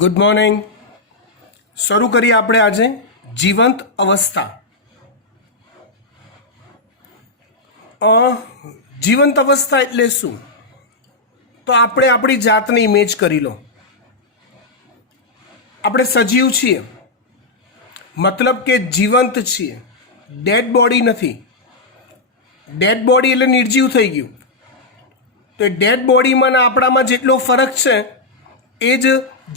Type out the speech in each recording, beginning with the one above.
Good morning. શરૂ કરીએ આપણે આજે જીવંત અવસ્થા. જીવંત અવસ્થા એટલે શું? તો આપણે આપણી જાતને ઇમેજ કરી લો. આપણે સજીવ છીએ, મતલબ કે જીવંત છીએ, ડેડ બોડી નથી. ડેડ બોડી એટલે નિર્જીવ થઈ ગયું. તો ડેડ બોડીમાં ને આપણામાં જેટલો ફરક છે એ જ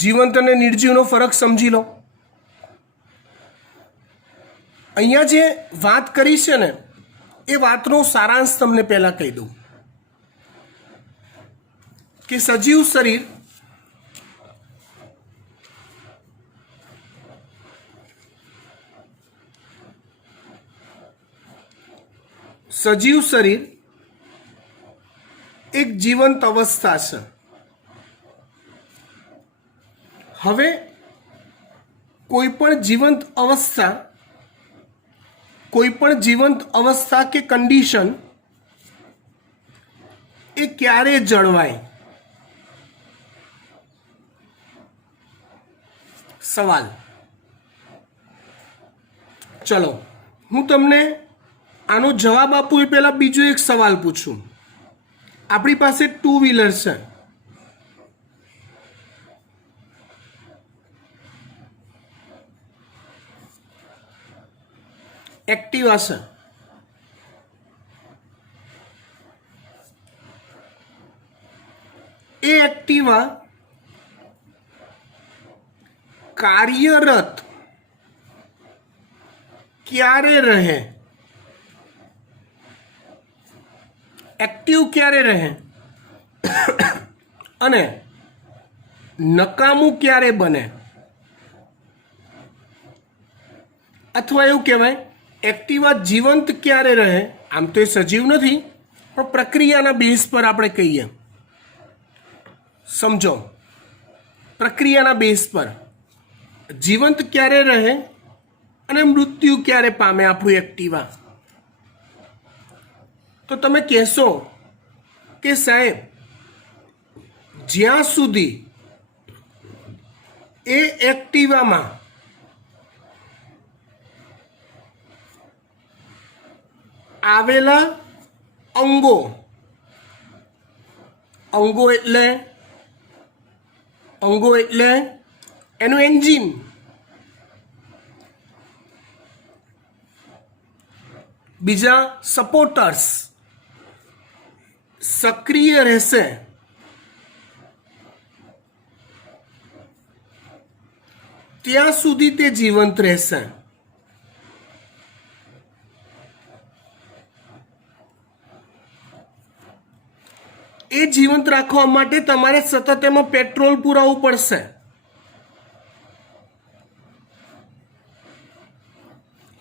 જીવંત અને નિર્જીવનો ફરક સમજી લો. અહીંયા જે વાત કરી છે ને એ વાતનો સારાંશ તમને પહેલાં કહી દઉં કે સજીવ શરીર એક જીવંત અવસ્થા છે. હવે કોઈ પણ જીવંત અવસ્થા કે કન્ડિશન એ ક્યારે જળવાય? સવાલ. ચલો હું તમને આનો જવાબ આપું એ પહેલાં બીજો એક સવાલ પૂછું. આપણી પાસે 2 વ્હીલર છે. એક્ટિવા છે. એ એક્ટિવા કાર્યરત ક્યારે રહે? એક્ટિવ ક્યારે રહે અને નકામું ક્યારે બને? અથવા એવું કહેવાય એક્ટિવા જીવંત ક્યારે રહે? આમ તો એ સજીવ નથી, પણ પ્રક્રિયાના બેઝ પર આપણે કહીએ. સમજો, પ્રક્રિયાના બેઝ પર જીવંત ક્યારે રહે અને મૃત્યુ ક્યારે પામે આપણું એક્ટિવા? તો તમે કહેશો કે સાહેબ, જ્યાં સુધી એ એક્ટિવામાં આવેલા અંગો એટલે એનું એન્જિન, બીજા સપોર્ટર્સ સક્રિય રહેશે, ત્યાં સુધી તે જીવંત રહેશે. એ જીવંત રાખવા માટે તમારે સતત એમાં પેટ્રોલ પુરાવવું પડશે.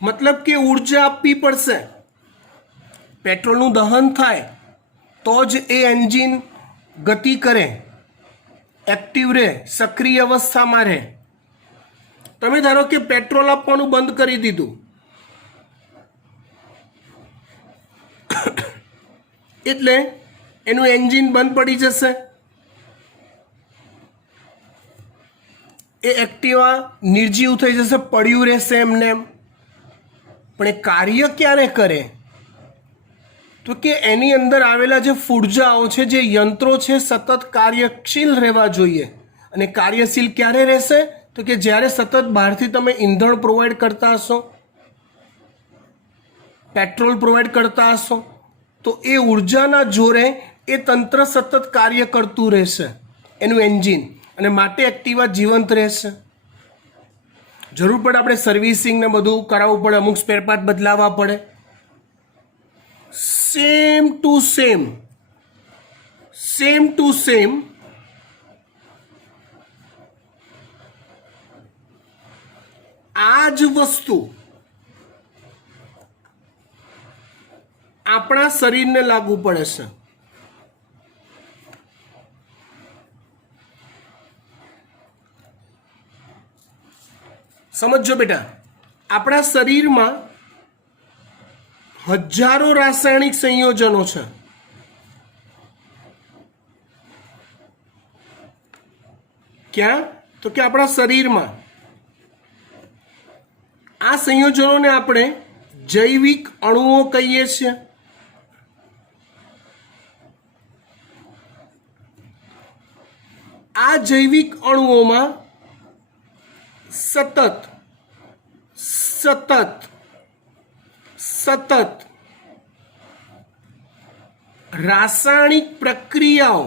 મતલબ કે ઉર્જા આપવી પડશે. પેટ્રોલનું દહન થાય તો જ એ એન્જિન ગતિ કરે, એક્ટિવ રહે, સક્રિય અવસ્થામાં રહે. તમે ધારો કે પેટ્રોલ આપવાનું બંધ કરી દીધું એટલે એનું એન્જિન બંધ પડી જશે. એ એક્ટિવા નિર્જીવ થઈ જશે, પડ્યું રહેશે એમને એમ. પણ એ કાર્ય ક્યારે કરે? તો કે એની અંદર આવેલા જે ફૂર્જાઓ છે, જે યંત્રો છે, સતત કાર્યશીલ રહેવા જોઈએ. અને કાર્યશીલ ક્યારે રહેશે? તો કે જ્યારે સતત બહારથી તમે ઈંધણ પ્રોવાઈડ કરતા હશો, પેટ્રોલ પ્રોવાઈડ કરતા હશો, તો એ ઉર્જાના જોરે એ તંત્ર સતત કાર્ય કરતું રહેશે, એનું એન્જિન. અને માટે એક્ટિવા જીવંત રહેશે. જરૂર પડે આપણે સર્વિસિંગ ને બધું કરાવવું પડે, અમુક સ્પેરપાર્ટ બદલાવવા પડે. સેમ ટુ સેમ આ જ વસ્તુ આપણા શરીરને લાગુ પડે છે. સમજો બેટા, આપણા શરીરમાં હજારો રાસાયણિક સંયોજનો છે. ક્યાં? તો કે આપણા શરીરમાં આ સંયોજનોને આપણે જૈવિક અણુઓ કહીએ છીએ. આ જૈવિક અણુઓમાં સતત રાસાયણિક પ્રક્રિયાઓ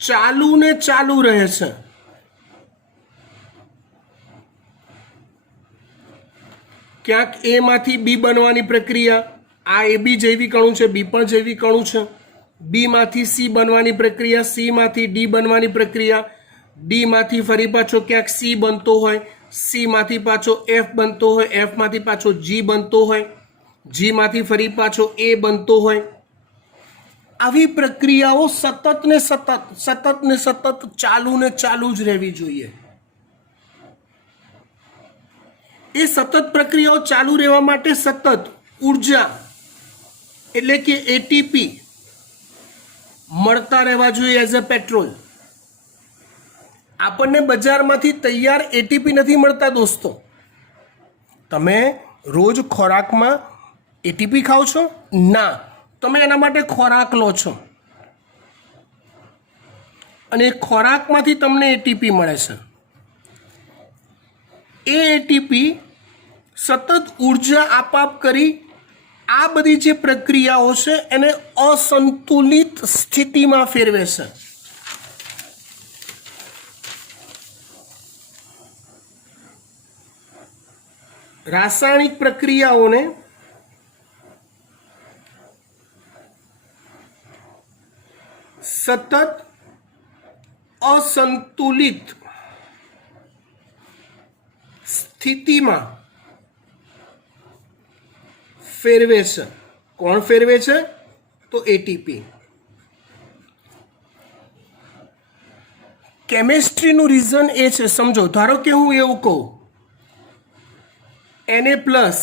ચાલુ ને ચાલુ રહે છે. ક્યાંક એ માંથી બી બનવાની પ્રક્રિયા, આ એ બી જૈવિક અણુ છે, બી પણ જૈવિક અણુ છે. બી માંથી સી બનવાની પ્રક્રિયા, સી માંથી ડી બનવાની પ્રક્રિયા, ડી માંથી ફરી પાછો ક્યાંક સી બનતો હોય, સી માંથી પાછો એફ બનતો હોય, એફ માંથી પાછો જી બનતો હોય, જી માંથી ફરી પાછો એ બનતો હોય. આવી પ્રક્રિયાઓ સતત ને સતત ચાલુ ને ચાલુ જ રહેવી જોઈએ. એ સતત પ્રક્રિયાઓ ચાલુ રહેવા માટે સતત ઉર્જા એટલે કે એટીપી મળતા રહેવા જોઈએ એઝ અ પેટ્રોલ. આપણને બજારમાંથી તૈયાર એટીપી નથી મળતા દોસ્તો. તમે રોજ ખોરાકમાં એટીપી ખાઓ છો? ના, તમે એના માટે ખોરાક લો છો અને ખોરાકમાંથી તમને એટીપી મળે છે. એ એટીપી સતત ઉર્જા આપઆપ કરી આ બધી જે પ્રક્રિયાઓ છે એને અસંતુલિત સ્થિતિમાં ફેરવે છે. રાસાયણિક પ્રક્રિયાઓને સતત અસંતુલિત સ્થિતિમાં ફેરવે છે. કોણ ફેરવે છે? તો એટીપી. કેમેસ્ટ્રીનું રીઝન એ છે, સમજો. ધારો કે હું એવું કહું Na plus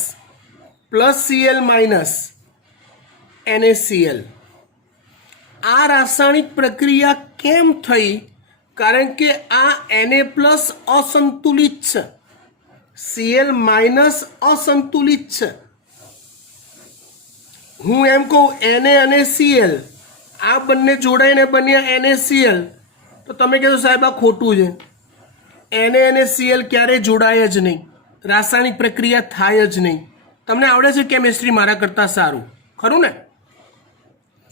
Cl minus NaCl. આ રાસાયણિક પ્રક્રિયા કેમ થઈ? કારણ કે આ Na પ્લસ અસંતુલિત છે, Cl માઇનસ અસંતુલિત છે. હું એમ કહું Na અને Cl આ બંને જોડાઈને બન્યા NaCl, તો તમે કહેશો સાહેબ આ ખોટું છે. Na અને Cl ક્યારેય જોડાય જ નહીં, રાસાયણિક પ્રક્રિયા થાય જ નહીં. તમને આવડે છે કેમેસ્ટ્રી મારા કરતાં સારું, ખરું ને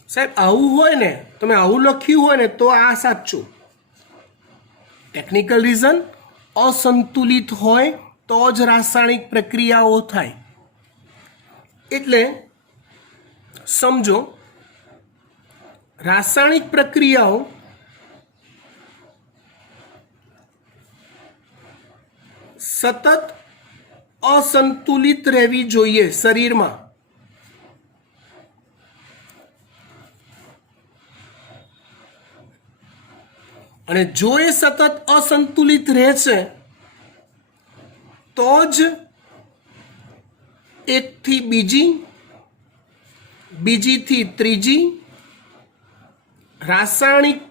સાહેબ? આવું હોય ને, તમે આવું લખ્યું હોય ને તો આ સાચું. ટેકનિકલ રીઝન અસંતુલિત હોય તો જ રાસાયણિક પ્રક્રિયાઓ થાય. એટલે સમજો, રાસાયણિક પ્રક્રિયાઓ સતત અસંતુલિત રહેવી જોઈએ શરીરમાં. અને જો એ સતત અસંતુલિત રહે છે તો જ એકથી બીજી, બીજીથી ત્રીજી રાસાયણિક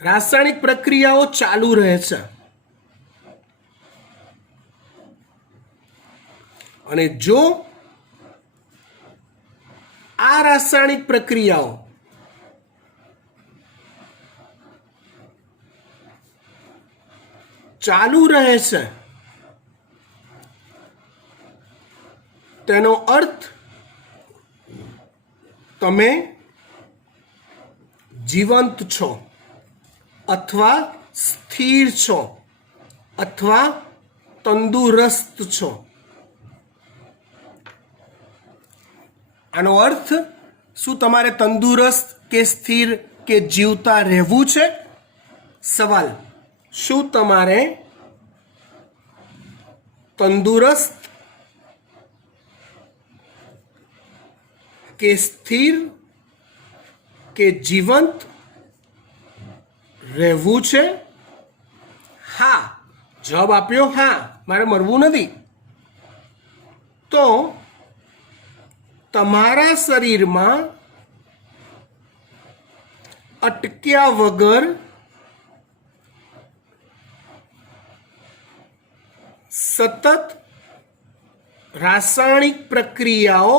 રાસાયણિક પ્રક્રિયાઓ ચાલુ રહે છે. અને જો આ રાસાયણિક પ્રક્રિયાઓ ચાલુ રહે છે તેનો અર્થ તમે જીવંત છો, અથવા સ્થિર છો, અથવા તંદુરસ્ત છો. આનો અર્થ શું તમારે તંદુરસ્ત કે સ્થિર કે જીવતા રહેવું છે? સવાલ, શું તમારે તંદુરસ્ત કે સ્થિર કે જીવંત રહેવું છે? હા. જવાબ આપ્યો હા, મારે મરવું નથી. તો તમારા શરીરમાં અટક્યા વગર સતત રાસાયણિક પ્રક્રિયાઓ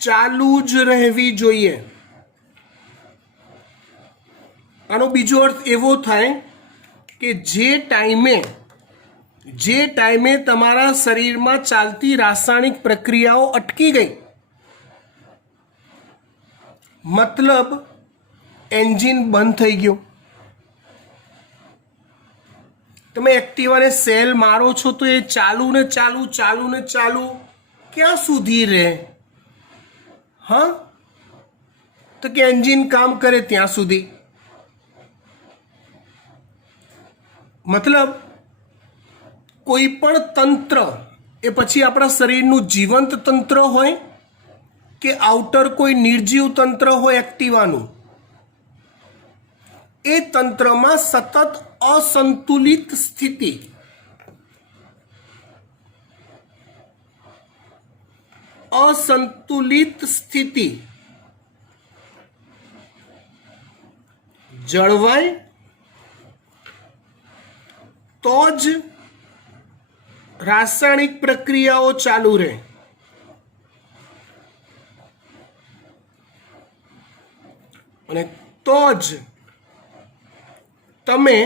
ચાલુ જ રહેવી જોઈએ. આનો બીજો અર્થ એવો થાય કે જે ટાઈમે તમારા શરીરમાં ચાલતી રાસાયણિક પ્રક્રિયાઓ અટકી ગઈ, મતલબ એન્જિન બંધ થઈ ગયું. તમે એક્ટિવાને સેલ મારો છો તો એ ચાલુ ને ચાલુ ક્યાં સુધી રહે? હા, તો કે એન્જિન કામ કરે ત્યાં સુધી. મતલબ કોઈ પણ તંત્ર, એ પછી આપણા શરીરનું જીવંત તંત્ર હોય કે આઉટર કોઈ નિર્જીવ તંત્ર હોય એક્ટિવાનું, એ તંત્રમાં સતત અસંતુલિત સ્થિતિ જળવાય તો જ રાસાયણિક પ્રક્રિયાઓ ચાલુ રહે. અને તો જ તમે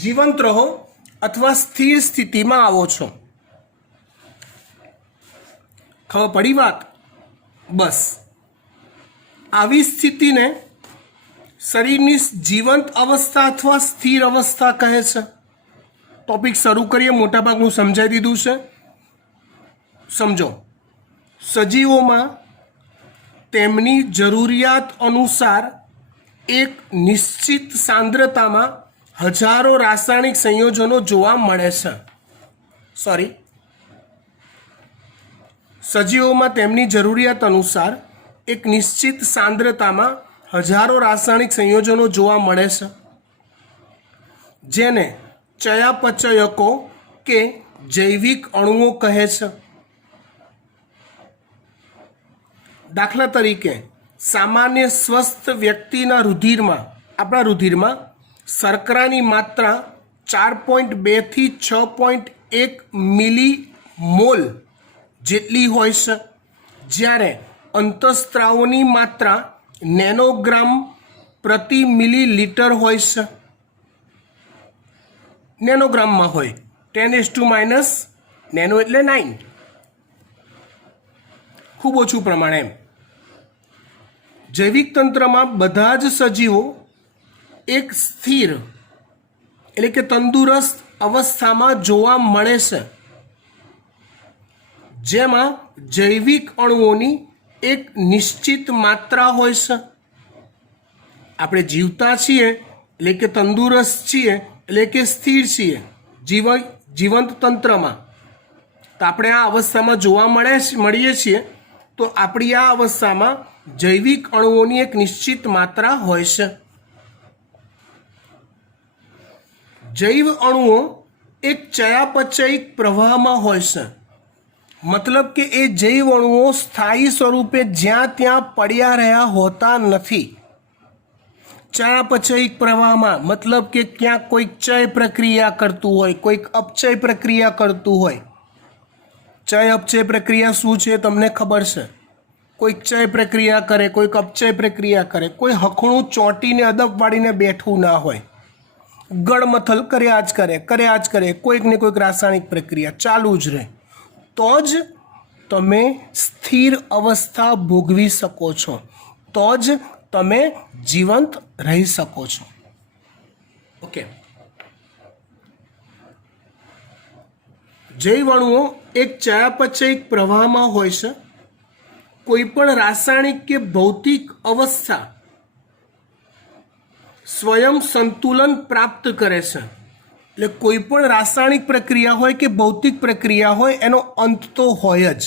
જીવંત રહો અથવા સ્થિર સ્થિતિમાં આવો છો. ખબર પડી વાત? બસ આવી સ્થિતિને શરીરની જીવંત અવસ્થા અથવા સ્થિર અવસ્થા કહે છે. ટોપિક શરૂ કરીએ. મોટાભાગનું સમજાવી દીધું છે. સમજો, સજીવોમાં તેમની જરૂરિયાત અનુસાર એક નિશ્ચિત સાંદ્રતામાં હજારો રાસાયણિક સંયોજનો જોવા મળે છે. સજીવોમાં તેમની જરૂરિયાત અનુસાર એક નિશ્ચિત સાંદ્રતામાં હજારો રાસાયણિક સંયોજનો જોવા મળે છે, જેને ચયાપચયકો કે જૈવિક અણુઓ કહે છે. દાખલા તરીકે, સામાન્ય સ્વસ્થ વ્યક્તિના આપણા રુધિરમાં શર્કરાની માત્રા 4.2 થી 6.1 મિલીમોલ જેટલી હોય છે, જ્યારે અંતઃસ્ત્રાવોની માત્રા નેનોગ્રામ પ્રતિ મિલીલીટર હોય છે. નેનોગ્રામમાં હોય 10⁻⁹ નેનો એટલે 9, ખૂબ ઓછું પ્રમાણ એમ. જૈવિક તંત્રમાં બધા જ સજીવો એક સ્થિર એટલે કે તંદુરસ્ત અવસ્થામાં જોવા મળે છે, જેમાં જૈવિક અણુઓની એક નિશ્ચિત માત્રા હોય છે. આપણે જીવતા છીએ એટલે કે તંદુરસ્ત છીએ એટલે કે સ્થિર છીએ જીવંત તંત્રમાં. તો આપણે આ અવસ્થામાં જોવા મળીએ છીએ. તો આપણી આ અવસ્થામાં જૈવિક અણુઓની એક નિશ્ચિત માત્રા હોય છે. જૈવ અણુઓ એક ચયાપચયિક પ્રવાહમાં હોય છે. મતલબ કે એ જૈવ અણુઓ સ્થાયી સ્વરૂપે જ્યાં ત્યાં પડ્યા રહ્યા હોતા નથી. ચયાપચયિક પ્રવાહમાં મતલબ કે ક્યાંક કોઈક ચય પ્રક્રિયા કરતું હોય, કોઈક અપચય પ્રક્રિયા કરતું હોય. ચય અપચય પ્રક્રિયા શું છે તમને ખબર છે? કોઈક ચય પ્રક્રિયા કરે, કોઈક અપચય પ્રક્રિયા કરે. કોઈ હખણું ચોંટીને અદબ વાળીને બેઠું ના હોય. ગળમથલ કર્યા જ કરે. કોઈક ને કોઈક રાસાયણિક પ્રક્રિયા ચાલુ જ રહે. તો જ તમે સ્થિર અવસ્થા ભોગવી શકો છો, તો જ તમે જીવંત રહી શકો છો. ઓકે. જૈવ અણુઓ એક ચયાપચયિક પ્રવાહમાં હોય છે. કોઈ પણ રાસાયણિક કે ભૌતિક અવસ્થા સ્વયં સંતુલન પ્રાપ્ત કરે છે. એટલે કોઈ પણ રાસાયણિક પ્રક્રિયા હોય કે ભૌતિક પ્રક્રિયા હોય, એનો અંત તો હોય જ.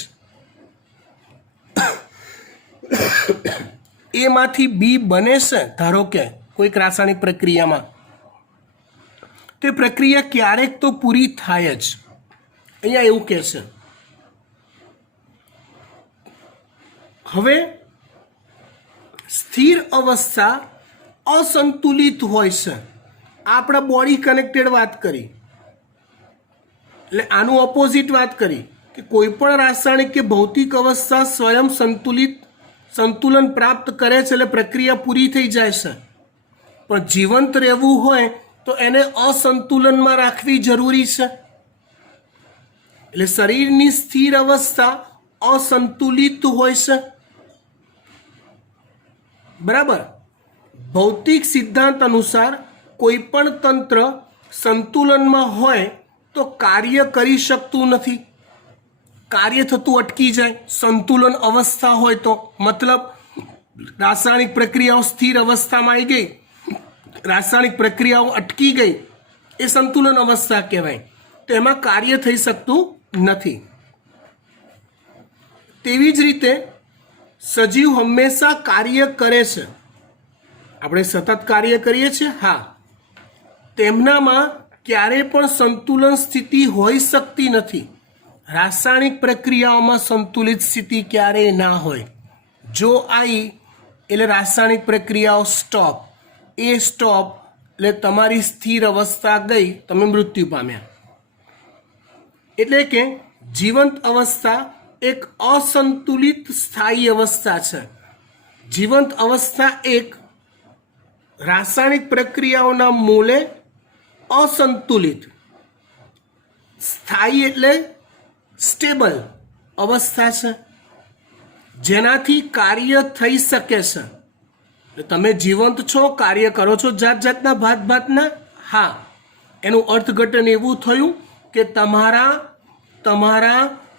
એમાંથી બી બને છે. ધારો કે કોઈક રાસાયણિક પ્રક્રિયામાં, તો એ પ્રક્રિયા ક્યારેક તો પૂરી થાય જ. અહીંયા એવું કહે છે. હવે સ્થિર અવસ્થા અસંતુલિત હોય છે. આપણા બોડી કનેક્ટેડ વાત કરી, એટલે આનું ઓપોઝિટ વાત કરી કે કોઈ પણ રાસાયણિક કે ભૌતિક અવસ્થા સ્વયં સંતુલન પ્રાપ્ત કરે છે એટલે પ્રક્રિયા પૂરી થઈ જાય છે. પણ જીવંત રહેવું હોય તો એને અસંતુલનમાં રાખવી જરૂરી છે. એટલે શરીરની સ્થિર અવસ્થા અસંતુલિત હોય છે. બરાબર. ભૌતિક સિદ્ધાંત અનુસાર કોઈ પણ તંત્ર સંતુલનમાં હોય તો કાર્ય કરી શકતું નથી, કાર્ય થતું અટકી જાય. સંતુલન અવસ્થા હોય તો મતલબ રાસાયણિક પ્રક્રિયાઓ સ્થિર અવસ્થામાં આવી ગઈ, રાસાયણિક પ્રક્રિયાઓ અટકી ગઈ, એ સંતુલન અવસ્થા કહેવાય. તો એમાં કાર્ય થઈ શકતું નથી. તેવી જ રીતે સજીવ હંમેશા કાર્ય કરે છે. આપણે સતત કાર્ય કરીએ છીએ, હા. તેમનામાં ક્યારેય પણ સંતુલન સ્થિતિ હોઈ શકતી નથી. રાસાયણિક પ્રક્રિયાઓમાં સંતુલિત સ્થિતિ ક્યારેય ના હોય. જો આવી એટલે રાસાયણિક પ્રક્રિયાઓ સ્ટોપ. એ સ્ટોપ એટલે તમારી સ્થિર અવસ્થા ગઈ, તમે મૃત્યુ પામ્યા. એટલે કે જીવંત અવસ્થા એક અસંતુલિત સ્થાયી અવસ્થા છે. જીવંત અવસ્થા એક રાસાયણિક પ્રક્રિયાઓના મૂલે અસંતુલિત, સ્થાયી એટલે સ્ટેબલ અવસ્થા છે, જેનાથી કાર્ય થઈ શકે છે. તમે જીવંત છો, કાર્ય કરો છો જાત જાતના ભાતના, હા. એનું અર્થઘટન એવું થયું કે તમારા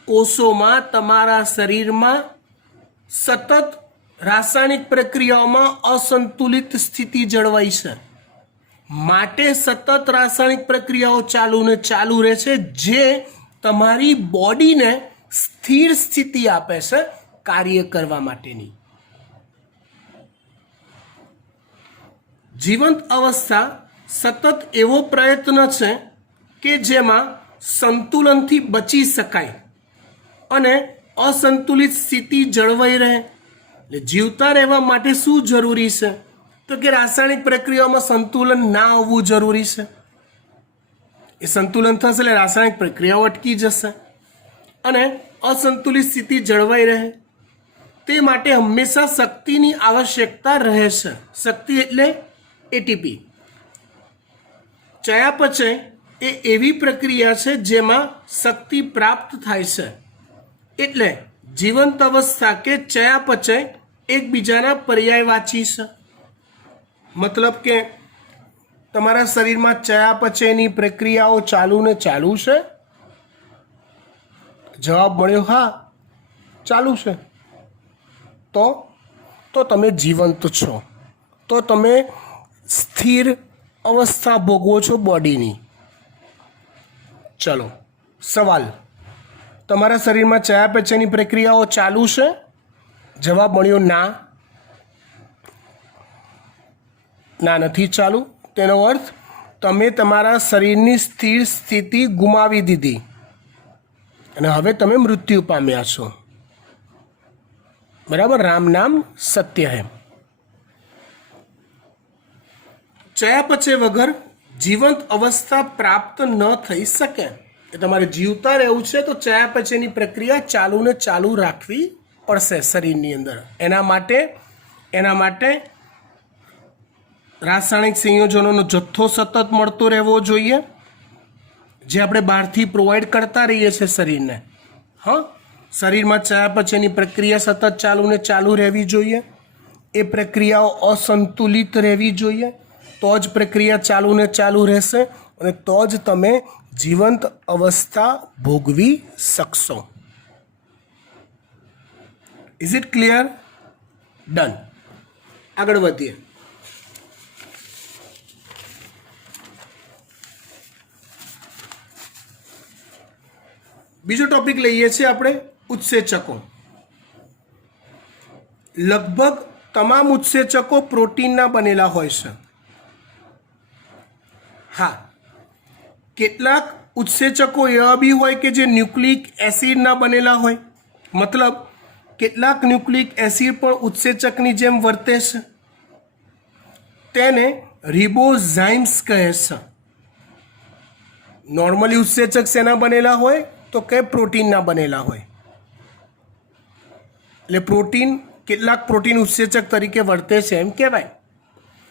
કોષોમાં, તમારા શરીરમાં સતત રાસાયણિક પ્રક્રિયાઓમાં અસંતુલિત સ્થિતિ જળવાઈ છે. માટે સતત રાસાયણિક પ્રક્રિયાઓ ચાલુ રહે છે, જે તમારી બોડીને સ્થિર સ્થિતિ આપે છે કાર્ય કરવા માટેની. જીવંત અવસ્થા સતત એવો પ્રયત્ન છે કે જેમાં સંતુલનથી બચી શકાય અને અસંતુલિત સ્થિતિ જળવાઈ રહે. એટલે જીવતા રહેવા માટે શું જરૂરી છે? તો કે રાસાયણિક પ્રક્રિયાઓમાં સંતુલન ના આવવું જરૂરી છે. એ સંતુલન થશે એટલે રાસાયણિક પ્રક્રિયાઓ અટકી જશે અને અસંતુલિત સ્થિતિ જળવાઈ રહે. તે માટે હંમેશા શક્તિની આવશ્યકતા રહે છે. શક્તિ એટલે એટીપી. ચયાપચય એ એવી પ્રક્રિયા છે જેમાં શક્તિ પ્રાપ્ત થાય છે. એટલે જીવંત અવસ્થા કે ચયાપચય એકબીજાના પર્યાયવાચી છે. મતલબ કે તમારા શરીરમાં ચયાપચયની પ્રક્રિયાઓ ચાલુ છે. જવાબ મળ્યો હા, ચાલુ છે. તો તમે જીવંત છો, તો તમે સ્થિર અવસ્થા ભોગવો છો બોડીની. ચલો સવાલ, તમારા શરીરમાં ચયાપચયની પ્રક્રિયાઓ ચાલુ છે? જવાબ મળ્યો ના, નથી ચાલુ. તેનો અર્થ તમે તમારા શરીરની સ્થિર સ્થિતિ ગુમાવી દીધી અને હવે તમે મૃત્યુ પામ્યા છો. બરાબર. રામ નામ સત્ય હૈ. ચયાપચય વગર જીવંત અવસ્થા પ્રાપ્ત ન થઈ શકે. એ તમારે જીવતા રહેવું છે તો ચયાપચયની પ્રક્રિયા ચાલુ રાખવી પડશે શરીરની અંદર. એના માટે રાસાયણિક સંયોજનોનો જથ્થો સતત મળતો રહેવો જોઈએ, જે આપણે બહારથી પ્રોવાઈડ કરતા રહીએ છીએ શરીરને. હા, શરીરમાં ચયાપચયની પ્રક્રિયા સતત ચાલુ રહેવી જોઈએ. એ પ્રક્રિયાઓ અસંતુલિત રહેવી જોઈએ, તો જ પ્રક્રિયા ચાલુ રહેશે અને તો જ તમે જીવંત અવસ્થા ભોગવી શકશો. Is it clear? ડન. આગળ વધીએ. બીજો ટોપિક લઈએ છીએ આપણે ઉત્સેચકો. લગભગ તમામ ઉત્સેચકો પ્રોટીનના બનેલા હોય છે. હા, કેટલાક ઉત્સેચકો એવા બી હોય કે જે ન્યુક્લિક એસિડના બનેલા હોય. મતલબ કેટલાક ન્યુક્લિક એસિડ પણ ઉત્સેચકની જેમ વર્તે છે. તેને રિબોઝાઇમ્સ કહે છે. નોર્મલી ઉત્સેચક શેના બનેલા હોય તો કે પ્રોટીનના બનેલા હોય. એટલે પ્રોટીન, કેટલાક પ્રોટીન ઉત્સેચક તરીકે વર્તે છે એમ કહેવાય.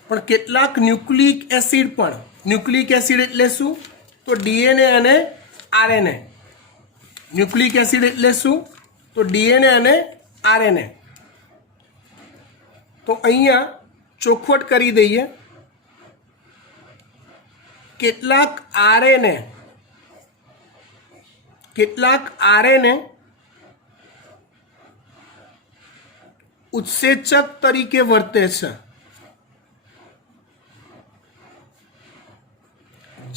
પણ કેટલાક ન્યુક્લિક એસિડ પણ, ન્યુક્લિક એસિડ એટલે શું તો ડીએનએ અને આરએનએ. ન્યુક્લિક એસિડ એટલે શું તો ડીએનએ અને આરએનએ. તો અહીંયા ચોખવટ કરી દઈએ, કેટલાક આરએનએ ઉત્સેચક તરીકે વર્તે છે,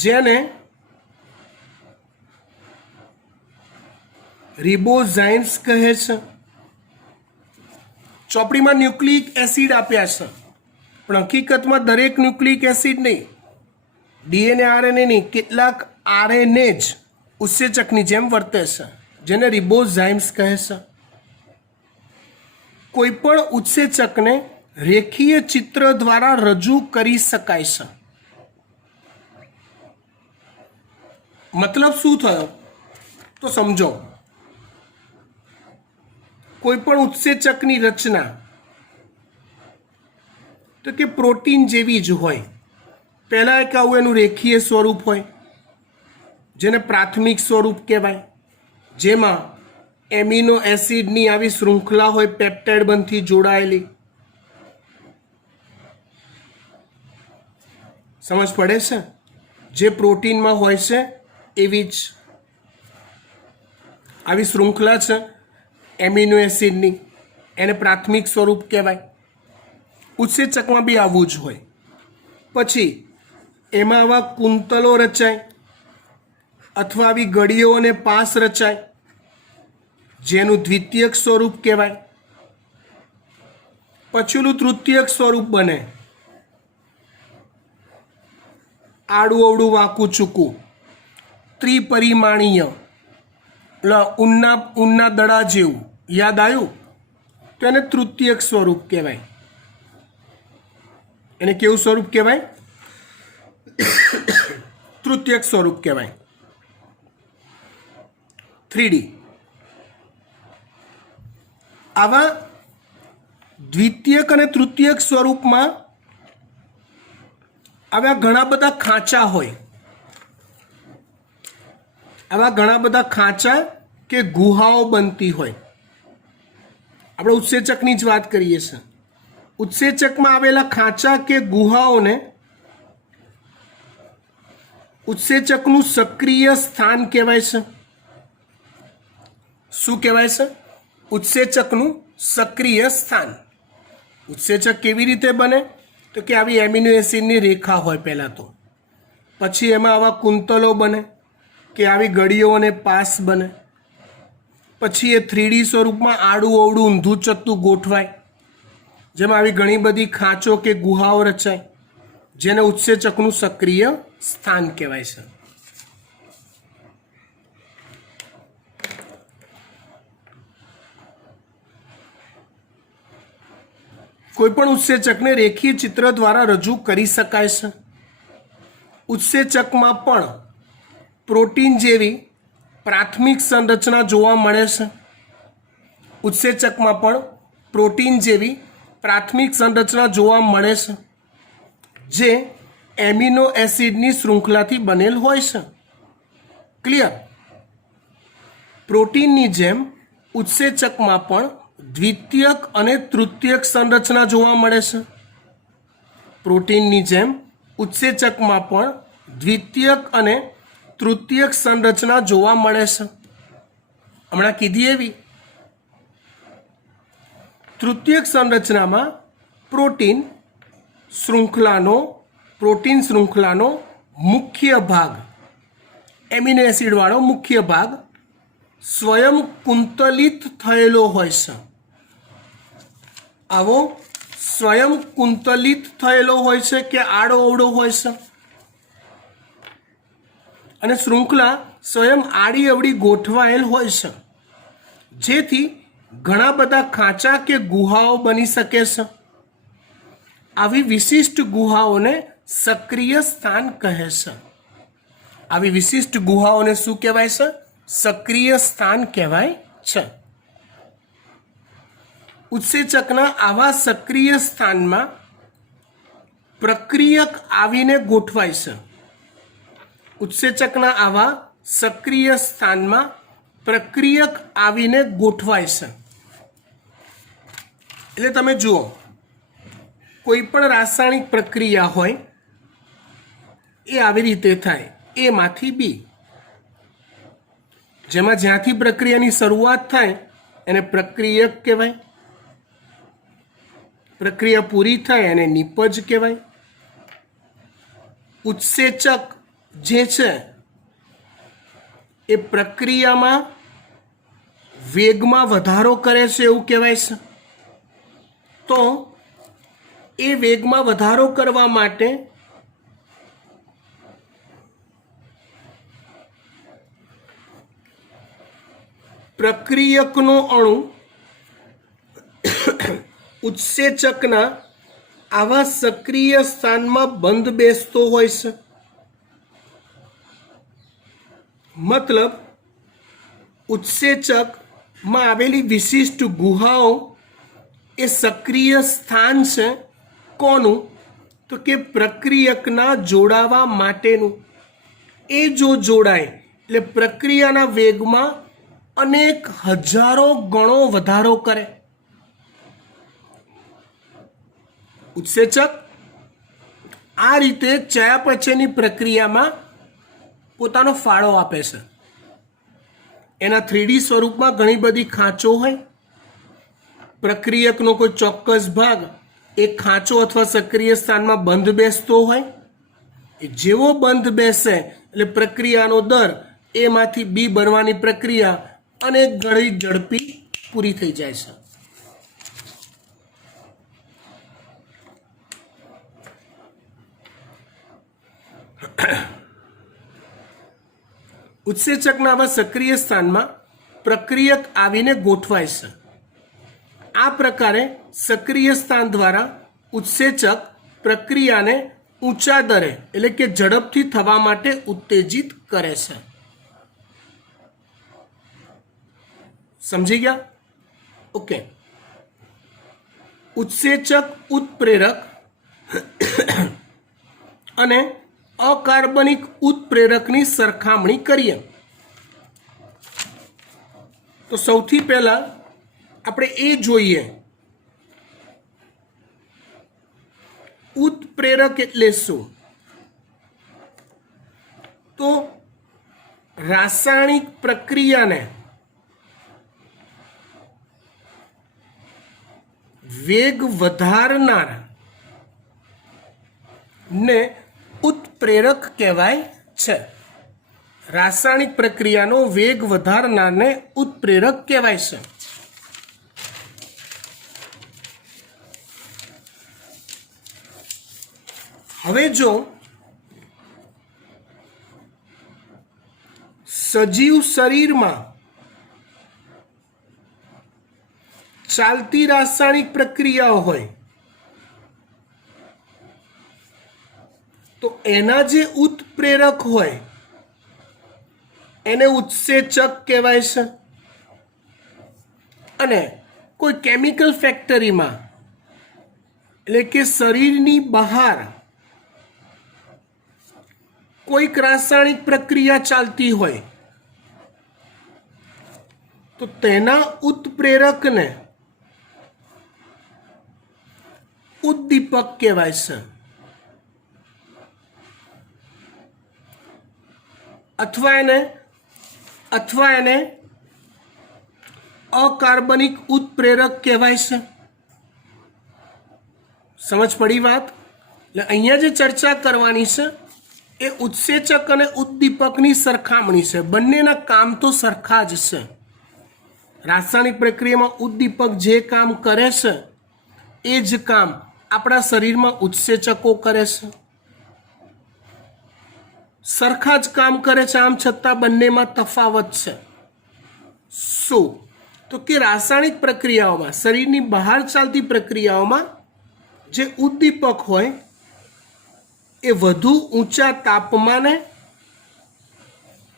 જેને રિબોઝાઇમ્સ કહે છે. ચોપડીમાં ન્યુક્લિક એસિડ આપ્યા છે, પણ હકીકતમાં દરેક ન્યુક્લિક એસિડ નહીં, ડીએનએ આરએનએ નહીં, કેટલાક આરએનએ જ ઉત્સેચકની જેમ વર્તે છે, જેને રિબોઝાઇમ્સ કહે છે. કોઈ પણ ઉત્સેચકને રેખીય ચિત્ર દ્વારા રજૂ કરી શકાય છે. મતલબ શું થયો તો સમજો. કોઈ પણ ઉત્સેચકની રચના તો કે પ્રોટીન જેવી જ હોય. પહેલાં એક આવું એનું રેખીય સ્વરૂપ હોય, જેને પ્રાથમિક સ્વરૂપ કહેવાય, જેમાં એમિનો એસિડની આવી શૃંખલા હોય પેપ્ટાઇડ બંધથી જોડાયેલી. સમજ પડે છે? જે પ્રોટીનમાં હોય છે એવી જ આવી શૃંખલા છે એમિનો એસિડની, એને પ્રાથમિક સ્વરૂપ કહેવાય. ઉત્સેચકમાં બી આવું જ હોય. પછી એમાં આવા કુંતલો રચાય અથવા આવી ગળીઓ અને પાસ રચાય, જેનું દ્વિતીયક સ્વરૂપ કહેવાય. પછી ઓલું તૃતીયક સ્વરૂપ બને, આડું અવડું વાંકું ચૂકું, ત્રિપરિમાણીય, ઊનના દડા જેવું. યાદ આવ્યું? તો એને તૃતીયક સ્વરૂપ કહેવાય. એને કેવું સ્વરૂપ કહેવાય? તૃતીયક સ્વરૂપ કહેવાય. 3D. આવા દ્વિતીયક અને તૃતીયક સ્વરૂપમાં આવા ઘણા બધા ખાંચા હોય. આવા ઘણા બધા ખાંચા કે ગુહાઓ બનતી હોય. આપણે ઉત્સેચકની જ વાત કરીએ છીએ. ઉત્સેચકમાં આવેલા ખાંચા કે ગુહાઓને ઉત્સેચકનું સક્રિય સ્થાન કહેવાય છે. શું કહેવાય છે? ઉત્સેચકનું સક્રિય સ્થાન. ઉત્સેચક કેવી રીતે બને તો કે આવી એમિનો એસિડની રેખા હોય પહેલાં તો, પછી એમાં આવા કુંતલો બને કે આવી ગળીઓ અને પાસ બને, પછી એ 3D સ્વરૂપમાં આડું અવડું ઊંધું ચત્તું ગોઠવાય, જેમાં આવી ઘણી બધી ખાંચો કે ગુહાઓ રચાય, જેને ઉત્સેચકનું સક્રિય સ્થાન કહેવાય છે. કોઈપણ ઉત્સેચકને રેખીય ચિત્ર દ્વારા રજૂ કરી શકાય છે. ઉત્સેચકમાં પણ પ્રોટીન જેવી પ્રાથમિક સંરચના જોવા મળે છે. ઉત્સેચકમાં પણ પ્રોટીન જેવી પ્રાથમિક સંરચના જોવા મળે છે, જે એમિનો એસિડની શૃંખલાથી બનેલ હોય છે. ક્લિયર? પ્રોટીનની જેમ ઉત્સેચકમાં પણ દ્વિતીયક અને તૃતીયક સંરચના જોવા મળે છે. પ્રોટીનની જેમ ઉત્સેચકમાં પણ દ્વિતીયક અને તૃતીયક સંરચના જોવા મળે છે. હમણાં કીધી એવી. તૃતીયક સંરચનામાં પ્રોટીન શૃંખલાનો મુખ્ય ભાગ, એમિનો એસિડવાળો મુખ્ય ભાગ સ્વયં કુંતલિત થયેલો હોય છે. આવો સ્વયં કુંતલિત થયેલો હોય છે કે આડો અવળો હોય છે, અને શૃંખલા સ્વયં આડી અવળી ગોઠવાયેલ હોય છે, જેથી ઘણા બધા ખાંચા કે ગુહાઓ બની શકે છે. આવી વિશિષ્ટ ગુહાઓને સક્રિય સ્થાન કહે છે. આવી વિશિષ્ટ ગુહાઓને શું કહેવાય છે? સક્રિય સ્થાન કહેવાય છે. ઉત્સેચકના આવા સક્રિય સ્થાનમાં પ્રક્રિયક આવીને ગોઠવાય છે. ઉત્સેચકના આવા સક્રિય સ્થાનમાં પ્રક્રિયક આવીને ગોઠવાય છે. એટલે તમે જુઓ, કોઈ પણ રાસાયણિક પ્રક્રિયા હોય એ આવી રીતે થાય, એ માંથી બી, જેમાં જ્યાંથી પ્રક્રિયાની શરૂઆત થાય એને પ્રક્રિયક કહેવાય, પ્રક્રિયા પૂરી થાય એને નિપજ કહેવાય. ઉત્સેચક જે છે એ પ્રક્રિયામાં વેગમાં વધારો કરે છે એવું કહેવાય છે. તો એ વેગમાં વધારો કરવા માટે પ્રક્રિયકનો અણુ ઉત્સેચકના આવા સક્રિય સ્થાનમાં બંધ બેસતો હોય છે. મતલબ ઉત્સેચકમાં આવેલી વિશિષ્ટ ગુહાઓ એ સક્રિય સ્થાન છે. કોનું? તો કે પ્રક્રિયકના જોડાવા માટેનું. એ જો જોડાય એટલે પ્રક્રિયાના વેગમાં અનેક હજારો ગણો વધારો કરે. ઉત્સેચક આ રીતે ચયાપચયની પ્રક્રિયામાં પોતાનો ફાળો આપે છે. એના 3D સ્વરૂપમાં ઘણી બધી ખાંચો હોય. પ્રક્રિયકનો કોઈ ચોક્કસ ભાગ એક ખાંચો અથવા સક્રિય સ્થાનમાં બંધ બેસતો હોય. એ જેવો બંધ બેસે એટલે પ્રક્રિયાનો દર એમાંથી બી બનવાની પ્રક્રિયા અનેક ગણી ઝડપી પૂરી થઈ જાય છે. ઉત્સેચકના આવા સક્રિય સ્થાનમાં પ્રક્રિયક આવીને ગોઠવાય છે. આ પ્રકારે સક્રિય સ્થાન દ્વારા ઉત્સેચક પ્રક્રિયાને ઊંચા દરે એટલે કે ઝડપથી થવા માટે ઉત્તેજિત કરે છે. સમજી ગયા? ઓકે. ઉત્સેચક ઉત્પ્રેરક અને અકાર્બનિક ઉત્પ્રેરકની સરખામણી કરીએ તો સૌથી પહેલા આપણે એ જોઈએ, ઉત્પ્રેરક એટલે શું? તો રાસાયણિક પ્રક્રિયાને વેગ વધારનાર ને ઉત્પ્રેરક કહેવાય છે. રાસાયણિક પ્રક્રિયાનો વેગ વધારનારને ઉત્પ્રેરક કહેવાય છે. હવે જો સજીવ શરીરમાં ચાલતી રાસાયણિક પ્રક્રિયાઓ હોય તો એના જે ઉત્પ્રેરક હોય એને ઉત્સેચક કહેવાય છે. અને કોઈ કેમિકલ ફેક્ટરીમાં એટલે કે શરીરની બહાર કોઈક રાસાયણિક પ્રક્રિયા ચાલતી હોય તો તેના ઉત્પ્રેરકને ઉદ્દીપક કહેવાય છે. અથવા એને અકાર્બનિક ઉત્પ્રેરક કહેવાય છે. સમજ પડી વાત? એટલે અહીંયા જે ચર્ચા કરવાની છે એ ઉત્સેચક અને ઉદ્દીપકની સરખામણી છે. બંનેના કામ તો સરખા જ છે. રાસાયણિક પ્રક્રિયામાં ઉદ્દીપક જે કામ કરે છે એ જ કામ આપણા શરીરમાં ઉત્સેચકો કરે છે, સરખા જ કામ કરે છે, આમ છતાં બંનેમાં તફાવત છે. શું? તો કે રાસાયણિક પ્રક્રિયાઓમાં, શરીરની બહાર ચાલતી પ્રક્રિયાઓમાં જે ઉદ્દીપક હોય એ વધુ ઊંચા તાપમાને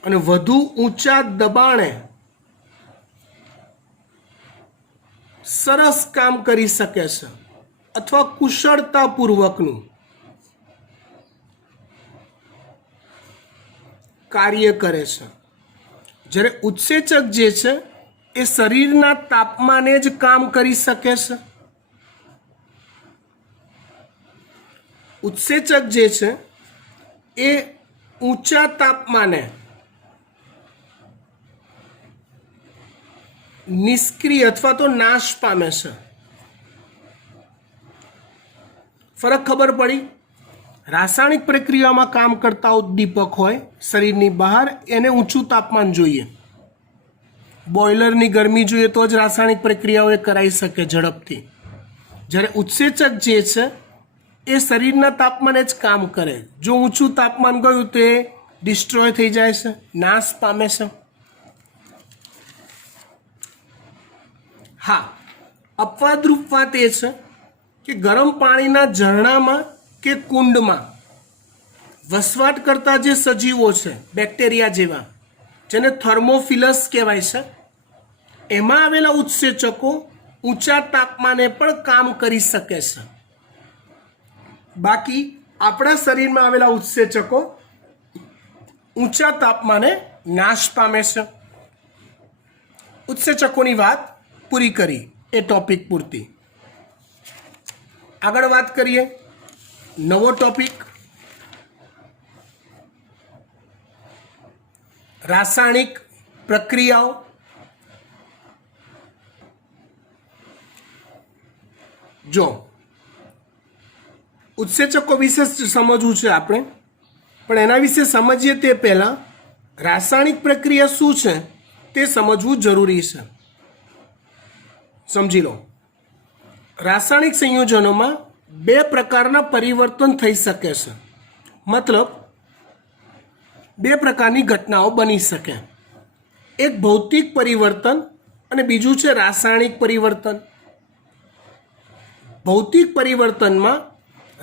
અને વધુ ઊંચા દબાણે સરસ કામ કરી શકે છે અથવા કુશળતાપૂર્વકનું કાર્ય કરે છે. જ્યારે ઉત્સેચક જે છે એ શરીરના તાપમાને જ કામ કરી શકે છે. ઉત્સેચક જે છે એ ઊંચા તાપમાને નિષ્ક્રિય અથવા તો નાશ પામે છે. ફરક ખબર પડી? રાસાયણિક પ્રક્રિયામાં કામ કરતા ઉદ્દીપક હોય શરીરની બહાર, એને ઊંચું તાપમાન જોઈએ, બોઇલરની ગરમી જોઈએ તો જ રાસાયણિક પ્રક્રિયાઓ એ કરાવી શકે ઝડપથી. જ્યારે ઉત્સેચક જે છે એ શરીરના તાપમાને જ કામ કરે. જો ઊંચું તાપમાન ગયું તો એ ડિસ્ટ્રોય થઈ જાય છે, નાશ પામે છે. હા, અપવાદરૂપ વાત એ છે કે ગરમ પાણીના ઝરણામાં કે કુંડમાં વસવાટ કરતા જે સજીવો છે, બેક્ટેરિયા જેવા, જેને થર્મોફિલસ કહેવાય છે, એમાં આવેલા ઉત્સેચકો ઊંચા તાપમાને પણ કામ કરી શકે છે. બાકી આપણા શરીરમાં આવેલા ઉત્સેચકો ઊંચા તાપમાને નાશ પામે છે. ઉત્સેચકોની વાત પૂરી કરી એ ટોપિક પૂરતી. આગળ વાત કરીએ, નવો ટોપિક રાસાયણિક પ્રક્રિયાઓ. જો ઉત્સેચકો વિશે સમજવું છે આપણે, પણ એના વિશે સમજીએ તે પહેલાં રાસાયણિક પ્રક્રિયા શું છે તે સમજવું જરૂરી છે. સમજી લો, રાસાયણિક સંયોજનોમાં બે પ્રકારના પરિવર્તન થઈ શકે છે. મતલબ બે પ્રકારની ઘટનાઓ બની શકે. એક ભૌતિક પરિવર્તન અને બીજું છે રાસાયણિક પરિવર્તન. ભૌતિક પરિવર્તનમાં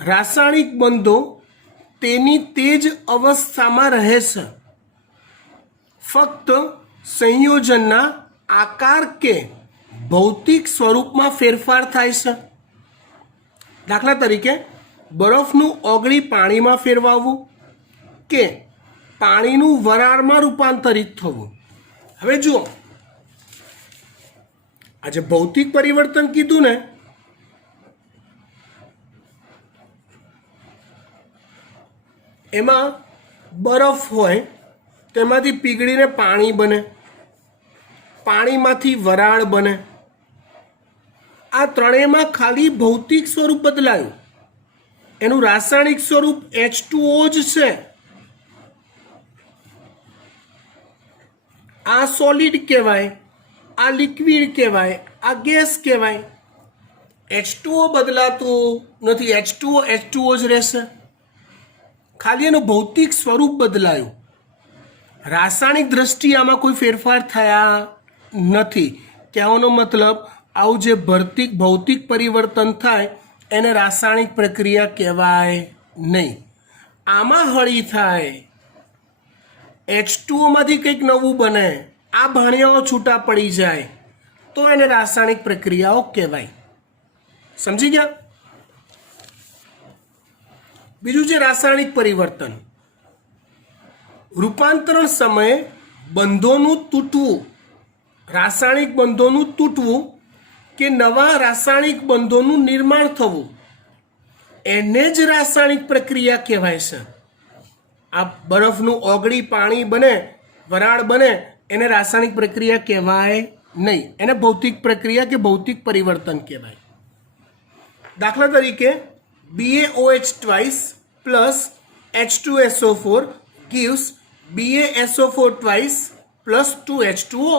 રાસાયણિક બંધો તેની તે જ અવસ્થામાં રહે છે, ફક્ત સંયોજનના આકાર કે ભૌતિક સ્વરૂપમાં ફેરફાર થાય છે. દાખલા તરીકે બરફનું ઓગળી પાણીમાં ફેરવાવું કે પાણીનું વરાળમાં રૂપાંતરિત થવું. હવે જુઓ, આજે ભૌતિક પરિવર્તન કીધું ને, એમાં બરફ હોય તેમાંથી પીગળીને પાણી બને, પાણીમાંથી વરાળ બને. આ ત્રણેયમાં ખાલી ભૌતિક સ્વરૂપ બદલાયું, એનું રાસાયણિક સ્વરૂપ H2O જ છે. આ સોલિડ કહેવાય, આ લિક્વિડ કહેવાય, આ ગેસ કહેવાય. H2O બદલાતું નથી, H2O જ રહેશે, ખાલી એનું ભૌતિક સ્વરૂપ બદલાયું. રાસાયણિક દ્રષ્ટિએ આમાં કોઈ ફેરફાર થયા નથી. કહેવાનો મતલબ આવું જે ભૌતિક પરિવર્તન થાય એને રાસાયણિક પ્રક્રિયા કહેવાય નહીં. આમાં હળી થાય, H2Oમાંથી કંઈક નવું બને, આ ભાણિયાઓ છૂટા પડી જાય તો એને રાસાયણિક પ્રક્રિયાઓ કહેવાય. સમજી ગયા? બીજું છે રાસાયણિક પરિવર્તન. રૂપાંતરણ સમયે બંધોનું તૂટવું, રાસાયણિક બંધોનું તૂટવું કે નવા રાસાયણિક બંધોનું નિર્માણ થવું, એને જ રાસાયણિક પ્રક્રિયા કહેવાય છે. આ બરફનું ઓગળી પાણી બને, વરાળ બને, એને રાસાયણિક પ્રક્રિયા કહેવાય નહીં, એને ભૌતિક પ્રક્રિયા કે ભૌતિક પરિવર્તન કહેવાય. દાખલા તરીકે BaOH twice plus H2SO4 gives BaSO4 twice plus 2H2O.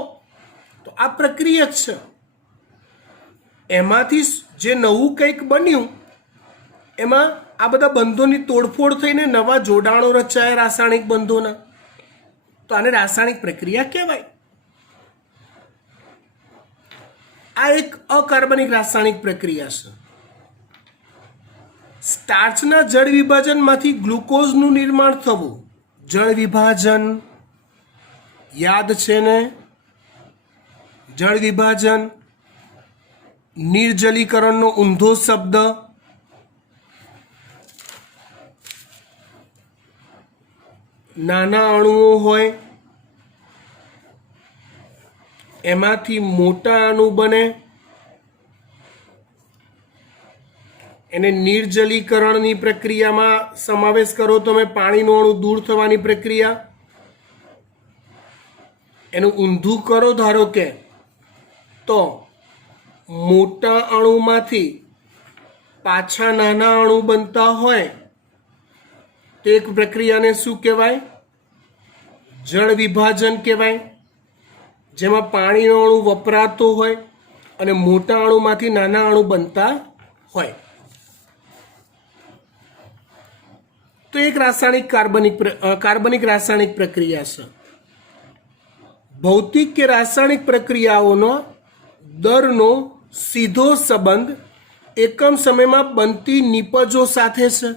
તો આ પ્રક્રિયા જ છે. એમાંથી જે નવું કંઈક બન્યું એમાં આ બધા બંધોની તોડફોડ થઈને નવા જોડાણો રચાયા રાસાયણિક બંધોના, તો આને રાસાયણિક પ્રક્રિયા કહેવાય. આ એક અકાર્બનિક રાસાયણિક પ્રક્રિયા છે. સ્ટાર્ચના જળ વિભાજનમાંથી ગ્લુકોઝનું નિર્માણ થવું, જળ વિભાજન યાદ છે ને? જળ વિભાજન, નિર્જલીકરણનો ઊંધો શબ્દ. નાના અણુઓ હોય એમાંથી મોટા અણુ બને, એને નિર્જલીકરણની પ્રક્રિયામાં સમાવેશ કરો તમે. પાણીનો અણુ દૂર થવાની પ્રક્રિયા, એનું ઊંધું કરો ધારો કે, તો મોટા અણુમાંથી પાછા નાના અણુ બનતા હોય તો એક પ્રક્રિયાને શું કહેવાય? જળ વિભાજન કહેવાય, જેમાં પાણીનો અણુ વપરાતો હોય અને મોટા અણુમાંથી નાના અણુ બનતા હોય. તો એક રાસાયણિક કાર્બનિક રાસાયણિક પ્રક્રિયા છે. ભૌતિક કે રાસાયણિક પ્રક્રિયાઓનો દરનો સીધો સંબંધ એકમ સમયમાં બનતી નિપજો સાથે છે.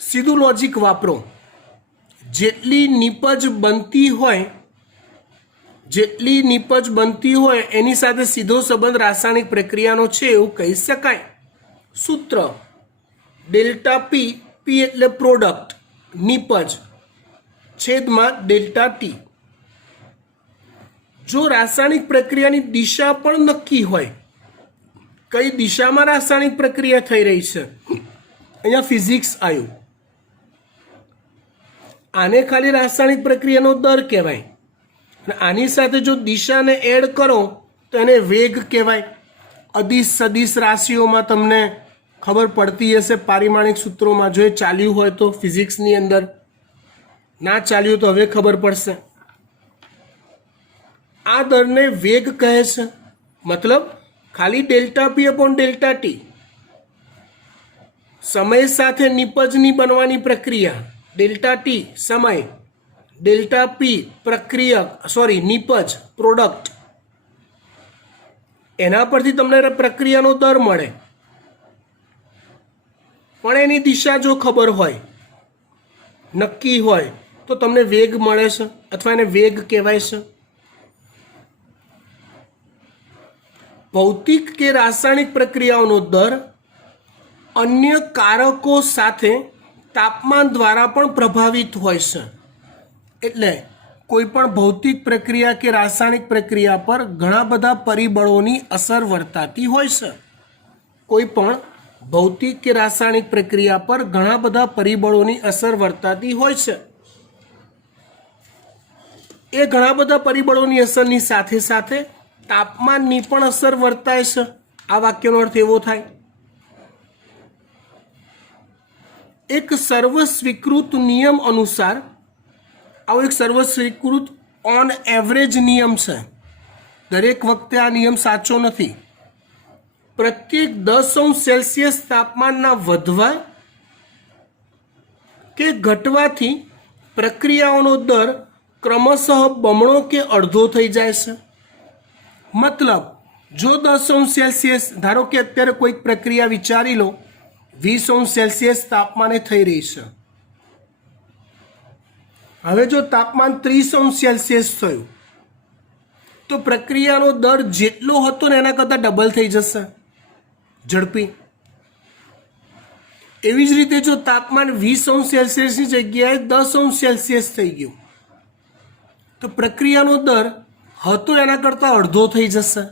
સીધું લોજિક વાપરો. જેટલી નિપજ બનતી હોય એની સાથે સીધો સંબંધ રાસાયણિક પ્રક્રિયાનો છે એવું કહી શકાય. સૂત્ર ડેલ્ટા પી, પી એટલે પ્રોડક્ટ, નિપજ છેદમાં ડેલ્ટા ટી. જો રાસાયણિક પ્રક્રિયાની દિશા પણ નક્કી હોય, કઈ દિશામાં રાસાયણિક પ્રક્રિયા થઈ રહી છે, અહીંયા ફિઝિક્સ આવ્યું. આને ખાલી રાસાયણિક પ્રક્રિયાનો દર કહેવાય. અને આની સાથે જો દિશાને એડ કરો તો એને વેગ કહેવાય. અદિશ સદિશ રાશિઓમાં તમને ખબર પડતી હશે, પારિમાણિક સૂત્રોમાં. જો એ ચાલ્યું હોય તો ફિઝિક્સની અંદર, ના ચાલ્યું તો હવે ખબર પડશે. આ દરને વેગ કહે છે. મતલબ ખાલી ડેલ્ટા પી અપોન ડેલ્ટા ટી. સમય સાથે નિપજની બનવાની પ્રક્રિયા, ડેલ્ટા ટી સમય, ડેલ્ટા પી નિપજ પ્રોડક્ટ. એના પરથી તમને પ્રક્રિયાનો દર મળે. પણ એની દિશા જો ખબર હોય, નક્કી હોય, તો તમને વેગ મળે છે, અથવા એને વેગ કહેવાય છે. ભૌતિક કે રાસાયણિક પ્રક્રિયાઓનો દર અન્ય કારકો સાથે તાપમાન દ્વારા પણ પ્રભાવિત હોય છે. એટલે કોઈ પણ ભૌતિક પ્રક્રિયા કે રાસાયણિક પ્રક્રિયા પર ઘણા બધા પરિબળોની અસર વર્તાતી હોય છે. કોઈ પણ ભૌતિક કે રાસાયણિક પ્રક્રિયા પર ઘણા બધા પરિબળોની અસર વર્તાતી હોય છે. એ ઘણા બધા પરિબળોની અસરની સાથે સાથે તાપમાનની પણ અસર વર્તાય છે. આ વાક્યનો અર્થ એવો થાય, એક સર્વસ્વીકૃત નિયમ અનુસાર, આવો એક સર્વસ્વીકૃત ઓન એવરેજ નિયમ છે. દરેક વખતે આ નિયમ સાચો નથી. પ્રત્યેક 10°C તાપમાનના વધવા કે ઘટવાથી પ્રક્રિયાઓનો દર ક્રમશઃ બમણો કે અડધો થઈ જાય છે. મતલબ જો 10°C, ધારો કે અત્યારે કોઈક પ્રક્રિયા વિચારી લો 20°C તાપમાને થઈ રહી છે. હવે જો તાપમાન 30°C થયું તો પ્રક્રિયાનો દર જેટલો હતો ને એના કરતાં ડબલ થઈ જશે, ઝડપી. એવી જ રીતે જો તાપમાન 20°Cની જગ્યાએ 10°C થઈ ગયું તો પ્રક્રિયાનો દર હતો એના કરતાં અડધો થઈ જશે.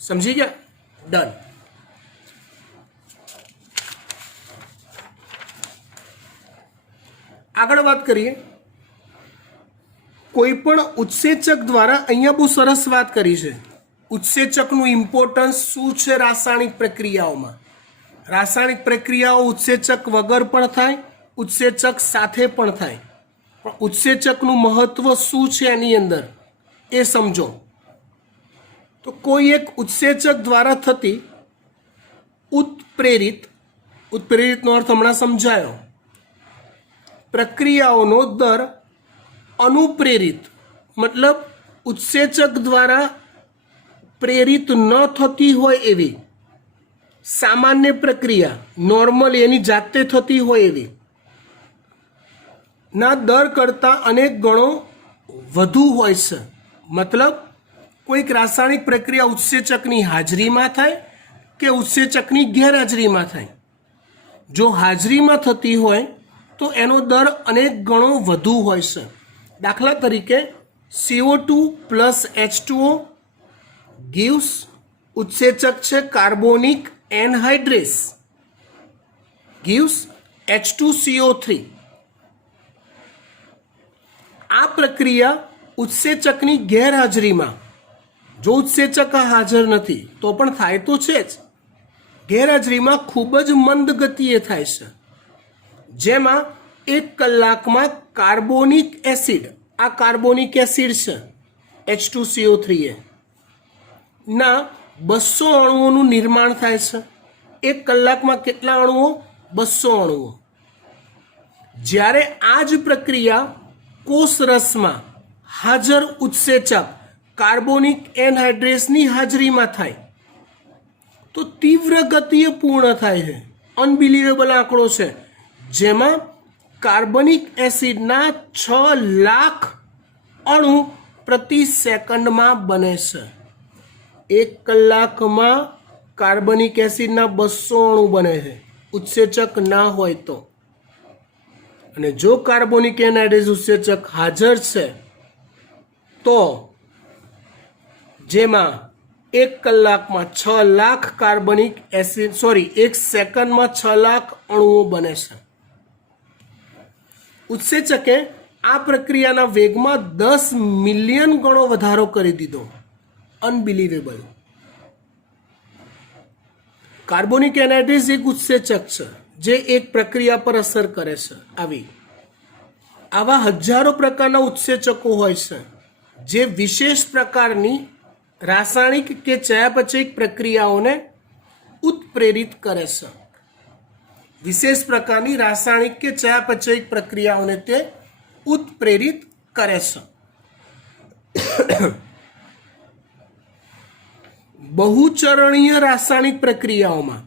સમજી ગયા? ડન. આગળ વાત કરીએ. કોઈ પણ ઉત્સેચક દ્વારા, અહીંયા બહુ સરસ વાત કરી છે, ઉત્સેચકનું ઇમ્પોર્ટન્સ શું છે રાસાયણિક પ્રક્રિયાઓમાં. રાસાયણિક પ્રક્રિયાઓ ઉત્સેચક વગર પણ થાય ઉત્સેચક સાથે પણ થાય, પણ ઉત્સેચકનું મહત્વ શું છે એની અંદર એ સમજો. તો કોઈ એક ઉત્સેચક દ્વારા થતી ઉત્પ્રેરિતનો અર્થ હમણાં સમજાયો, પ્રક્રિયાઓનો દર અનુપ્રેરિત મતલબ ઉત્સેચક દ્વારા પ્રેરિત ન થતી હોય એવી સામાન્ય પ્રક્રિયા, નોર્મલ એની જાતે થતી હોય એવી ના દર કરતાં અનેક ગણો વધુ હોય છે. મતલબ કોઈક રાસાયણિક પ્રક્રિયા ઉત્સેચકની હાજરીમાં થાય કે ઉત્સેચકની ગેરહાજરીમાં થાય. જો હાજરીમાં થતી હોય તો એનો દર અનેક ગણો વધુ હોય છે. દાખલા તરીકે CO2 પ્લસ H2O gives ઉત્સેચક છે કાર્બોનિક એનહાઇડ્રેસ gives H2CO3. આ પ્રક્રિયા ઉત્સેચકની ગેરહાજરીમાં, જો ઉત્સેચક હાજર નથી તો પણ થાય તો છે જ, ગેરહાજરીમાં ખૂબ જ મંદ ગતિએ થાય છે. જેમાં 1 કલાકમાં કાર્બોનિક એસિડ, આ કાર્બોનિક એસિડ છે H2CO3 ના 200 અણુઓનું નિર્માણ થાય છે. 1 કલાકમાં કેટલા અણુઓ? 200 અણુઓ. જ્યારે આ જ પ્રક્રિયા કોષરસમાં હાજર ઉત્સેચક કાર્બોનિક એનહાઇડ્રેસની હાજરીમાં થાય તો તીવ્ર ગતિએ પૂર્ણ થાય છે. અનબિલીવેબલ આંકડો છે, જેમાં કાર્બનિક એસિડના 6 લાખ અણુ પ્રતિ સેકન્ડમાં બને છે. 1 કલાકમાં કાર્બનિક એસિડના 200 અણુ બને છે ઉત્સેચક ના હોય તો. અને જો કાર્બોનિક એનહાઇડ્રેસ ઉત્સેચક હાજર છે તો જેમાં 1 કલાકમાં 6 લાખ કાર્બનિક એસિડ 1 સેકન્ડમાં 6 લાખ અણુઓ બને છે. ઉત્સેચકે આ પ્રક્રિયાના વેગમાં 10 મિલિયન ગણો વધારો કરી દીધો. અનબિલીવેબલ. કાર્બોનિક એનહાઇડ્રેસ એક ઉત્સેચક છે જે એક પ્રક્રિયા પર અસર કરે છે. આવા હજારો પ્રકારના ઉત્સેચકો હોય છે જે વિશેષ પ્રકારની રાસાયણિક કે ચયાપચયિક પ્રક્રિયાઓને ઉત્પ્રેરિત કરે છે. વિશેષ પ્રકારની રાસાયણિક કે ચયાપચયિક પ્રક્રિયાઓને તે ઉત્પ્રેરિત કરે છે. બહુચરણીય રાસાયણિક પ્રક્રિયાઓમાં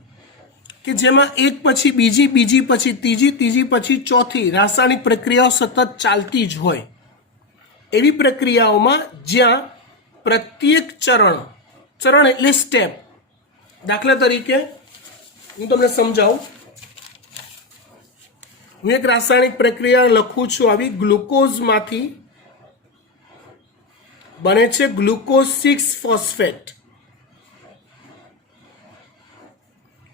કે જેમાં એક પછી બીજી, બીજી પછી ત્રીજી, ત્રીજી પછી ચોથી રાસાયણિક પ્રક્રિયાઓ સતત ચાલતી જ હોય, એવી પ્રક્રિયાઓમાં જ્યાં પ્રત્યેક ચરણ એટલે સ્ટેપ, દાખલા તરીકે હું તમને સમજાવું. હું એક રાસાયણિક પ્રક્રિયા લખું છું આવી. ગ્લુકોઝમાંથી બને છે ગ્લુકોઝ 6 ફોસ્ફેટ.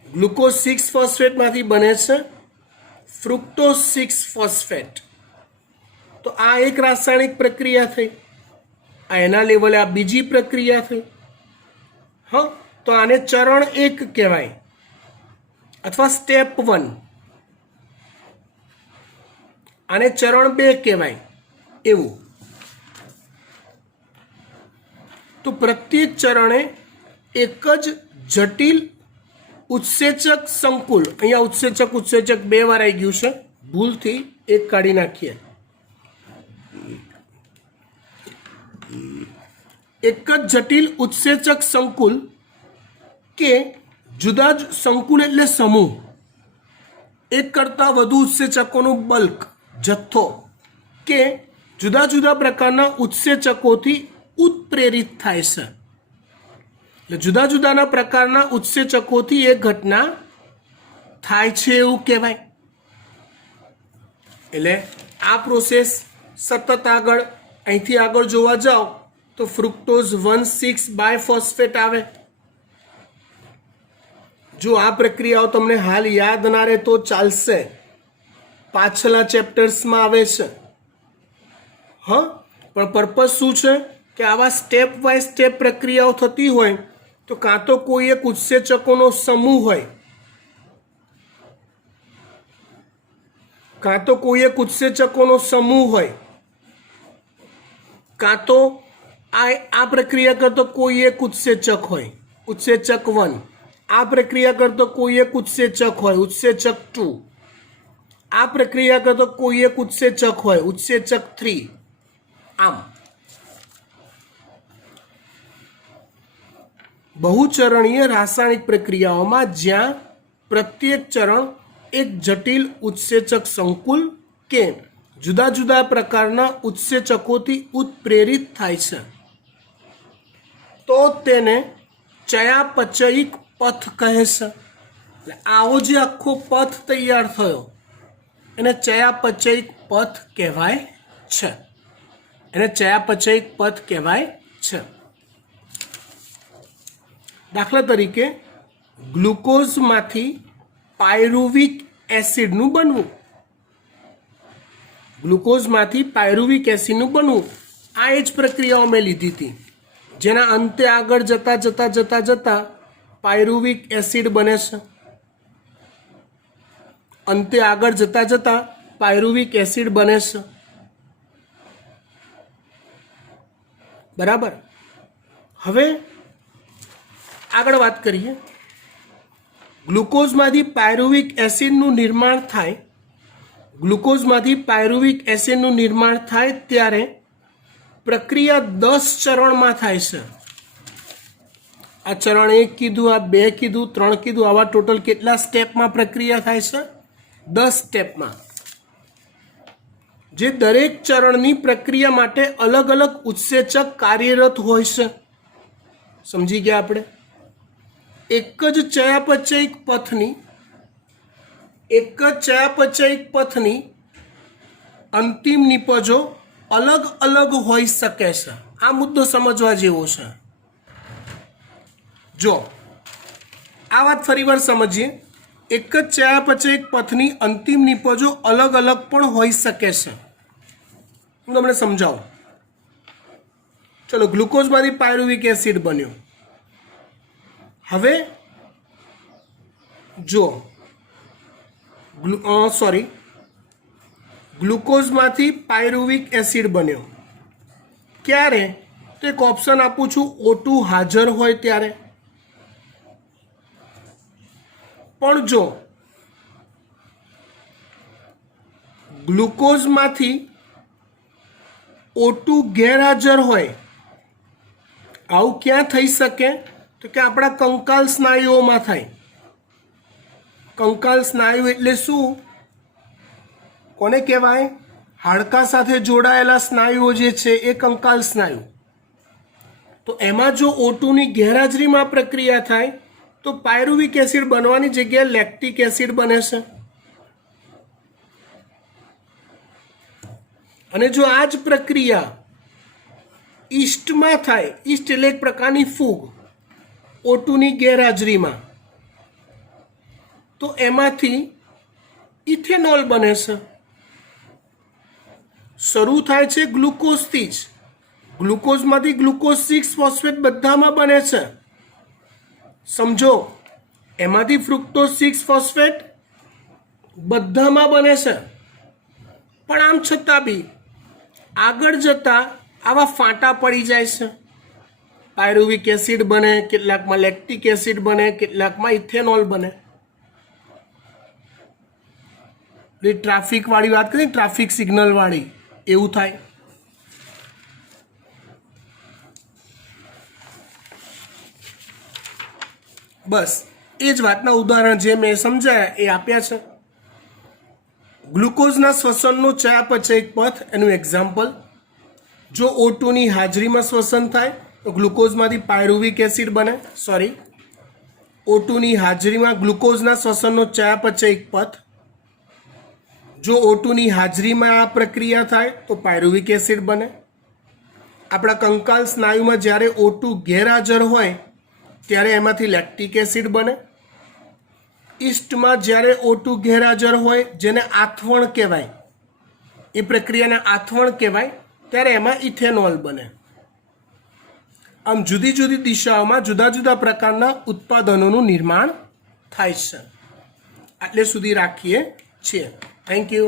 ગ્લુકોઝ 6 ફોસ્ફેટમાંથી બને છે ફ્રુક્ટોઝ 6 ફોસ્ફેટ. તો આ એક રાસાયણિક પ્રક્રિયા થઈ. આ એના લેવલે આ બીજી પ્રક્રિયા થઈ. હા, તો આને ચરણ 1 કહેવાય અથવા સ્ટેપ 1. આને ચરણ 2 કહેવાય એવું. તો પ્રત્યેક ચરણે એક જ જટિલ ઉત્સેચક સંકુલ, અહીંયા ઉત્સેચક 2 વાર આવી ગયું છે, ભૂલથી એક કાઢી નાખીએ. એક જ જટિલ ઉત્સેચક સંકુલ કે જુદા જ સંકુલ એટલે સમૂહ, એક કરતાં વધુ ઉત્સેચકોનું બલ્ક જથ્થો કે જુદા જુદા પ્રકારના ઉત્સેચકોથી ઉત્પ્રેરિત થાય છે. એટલે જુદા જુદાના પ્રકારના ઉત્સેચકોથી એક ઘટના થાય છે એવું કહેવાય. એટલે આ પ્રોસેસ સતત આગળ, અહીંથી આગળ જોવા જાઓ તો ફ્રુક્ટોઝ 1,6 બાયફોસ્ફેટ આવે. જો આ પ્રક્રિયાઓ તમને હાલ યાદ ના રહે તો ચાલશે, પાછલા ચેપ્ટર્સમાં આવે છે. હા, પણ પર્પઝ શું છે કે આવા સ્ટેપ બાય સ્ટેપ પ્રક્રિયાઓ થતી હોય તો કાં તો કોઈ એક ઉત્સેચકોનો સમૂહ હોય કાં તો કોઈ એક ઉત્સેચકોનો સમૂહ હોય, કાં તો આ પ્રક્રિયા કરતો કોઈ એક ઉત્સેચક હોય, ઉત્સેચક 1, આ પ્રક્રિયા કરતો કોઈ એક ઉત્સેચક હોય, ઉત્સેચક 2, આ પ્રક્રિયા કરતો કોઈ એક ઉત્સેચક હોય, ઉત્સેચક 3. આમ બહુચરણીય રાસાયણિક પ્રક્રિયાઓમાં જ્યાં પ્રત્યેક ચરણ એક જટિલ ઉત્સેચક સંકુલ કે જુદા જુદા પ્રકારના ઉત્સેચકોથી ઉત્પ્રેરિત થાય છે, તો તેને ચયાપચયિક પથ કહે છે. એટલે આવો જે આખો પથ તૈયાર થયો એને ચયાપચયિક પથ કહેવાય છે. એને ચયાપચયિક પથ કહેવાય છે. દાખલા તરીકે ગ્લુકોઝમાંથી પાયરુવિક એસિડનું બનવું, ગ્લુકોઝમાંથી પાયરુવિક એસિડનું બનવું, આ જ પ્રક્રિયાઓ મેં લીધી હતી, જેના અંતે આગળ જતા પાયરુવિક એસિડ બને છે. અંતે આગળ જતા પાયરુવિક એસિડ બને છે. બરાબર. હવે આગળ વાત કરીએ. ગ્લુકોઝમાંથી પાયરુવિક એસિડનું નિર્માણ થાય, ગ્લુકોઝમાંથી પાયરુવિક એસિડનું નિર્માણ થાય ત્યારે પ્રક્રિયા 10 ચરણમાં થાય છે. આ ચરણ 1 કીધું, આ 2 કીધું, 3 કીધું, આવા ટોટલ કેટલા સ્ટેપમાં પ્રક્રિયા થાય છે? 10 સ્ટેપમાં. જે દરેક ચરણની પ્રક્રિયા માટે અલગ અલગ ઉત્સેચક કાર્યરત હોય છે. સમજી ગયા આપણે? એક જ ચયાપચયિક પથની અંતિમ નિપજો અલગ અલગ હોઈ શકે છે. આ મુદ્દો સમજવા જેવો છે. જો આ વાત ફરીવાર સમજીએ. એક જ ચયાપચયિક પથની અંતિમ નિપજો અલગ અલગ પણ હોઈ શકે છે. હું તમને સમજાવું. ચલો, ગ્લુકોઝમાંથી પાયરુવિક એસિડ બન્યો. હવે જો ગ્લુકોઝમાંથી પાયરુવિક એસિડ બન્યો ક્યારે? તો એક ઓપ્શન આપું છું, O2 હાજર હોય ત્યારે. પણ જો ગ્લુકોઝમાંથી O2 ગેરહાજર હોય, આવું ક્યાં થઈ શકે? તો કે આપણા કંકાલ સ્નાયુઓમાં થાય. કંકાલ સ્નાયુ એટલે શું? કોને કહેવાય? હાડકા સાથે જોડાયેલા સ્નાયુઓ જે છે એ કંકાલ સ્નાયુ. તો એમાં જો O2ની ગેરહાજરીમાં પ્રક્રિયા થાય તો પાયરુવિક એસિડ બનવાની જગ્યાએ લેક્ટિક એસિડ બને છે. અને જો આ જ પ્રક્રિયા ઈસ્ટમાં થાય, ઈસ્ટ એટલે એક પ્રકારની ફૂગ, O2ની ગેરહાજરીમાં, તો એમાંથી ઇથેનોલ બને છે. શરૂ થાય છે ગ્લુકોઝથી જ. ગ્લુકોઝમાંથી ગ્લુકોઝ 6 ફોસ્ફેટ બધામાં બને છે. સમજો, એમાંથી ફ્રુક્ટોઝ 6 ફોસ્ફેટ બધામાં બને છે. પણ આમ છતાં બી આગળ જતા આવા ફાંટા પડી જાય છે. પાયરુવિક એસિડ બને, કેટલાકમાં લેક્ટિક એસિડ બને, કેટલાકમાં ઇથેનોલ બને. ટ્રાફિક વાળી વાત કરીએ, ટ્રાફિક સિગ્નલ વાળી, એવું થાય. બસ એ જ વાતના ઉદાહરણ જે મેં સમજાયા એ આપ્યા છે. ગ્લુકોઝના શ્વસનનો ચયાપચયિક પથ, એનું એક્ઝામ્પલ. જો O2ની હાજરીમાં શ્વસન થાય તો ગ્લુકોઝમાંથી પાયરુવિક એસિડ બને. O2ની હાજરીમાં ગ્લુકોઝના શ્વસનનો ચયાપચયિક પથ. જો O2ની હાજરીમાં આ પ્રક્રિયા થાય તો પાયરુવિક એસિડ બને. આપણા કંકાલ સ્નાયુમાં જ્યારે O2 ગેરહાજર હોય ત્યારે એમાંથી લેક્ટિક એસિડ બને. ઈસ્ટમાં જ્યારે O2 ગેરહાજર હોય, જેને આથવણ કહેવાય, એ પ્રક્રિયાને આથવણ કહેવાય, ત્યારે એમાં ઇથેનોલ બને. આમ જુદી જુદી દિશાઓમાં જુદા જુદા પ્રકારના ઉત્પાદનોનું નિર્માણ થાય છે. આટલે સુધી રાખીએ છીએ. Thank you.